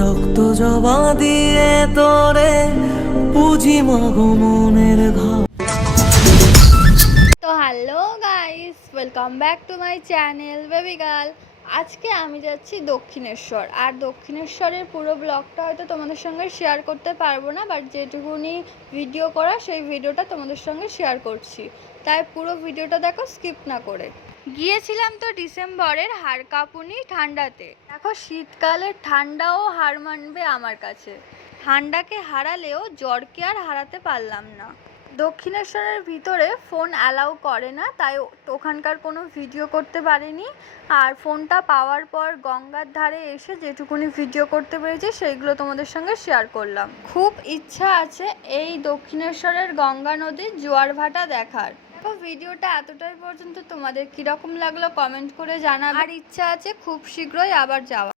রক্ত জবা দিয়ে তোরে বুঝি মাগো মনের ঘর। তো hello guys, welcome back to my channel baby girl. আজকে আমি যাচ্ছি দক্ষিণেশ্বর। আর দক্ষিণেশ্বরের পুরো ব্লগটা হয়তো তোমাদের সঙ্গে শেয়ার করতে পারবো না, বাট যেটুকুনি ভিডিও করা সেই ভিডিওটা তোমাদের সঙ্গে শেয়ার করছি। তাই পুরো ভিডিওটা দেখো, স্কিপ না করে। গিয়েছিলাম তো ডিসেম্বরের হাড় কাঁপুনি ঠান্ডাতে। দেখো, শীতকালের ঠান্ডাও হার মানবে আমার কাছে। ঠান্ডাকে হারালেও জ্বরকে আর হারাতে পারলাম না। দক্ষিণেশ্বরের ভিতরে ফোন অ্যালাউ করে না, তাই ওখানকার কোনো ভিডিও করতে পারিনি। আর ফোনটা পাওয়ার পর গঙ্গার ধারে এসে যেটুকুনি ভিডিও করতে পেরেছি সেইগুলো তোমাদের সঙ্গে শেয়ার করলাম। খুব ইচ্ছা আছে এই দক্ষিণেশ্বরের গঙ্গা নদীর জোয়ার ভাটা দেখার। দেখো, ভিডিওটা এতটাই পর্যন্ত। তোমাদের কীরকম লাগলো কমেন্ট করে জানাবে। আর ইচ্ছা আছে খুব শীঘ্রই আবার যাওয়া।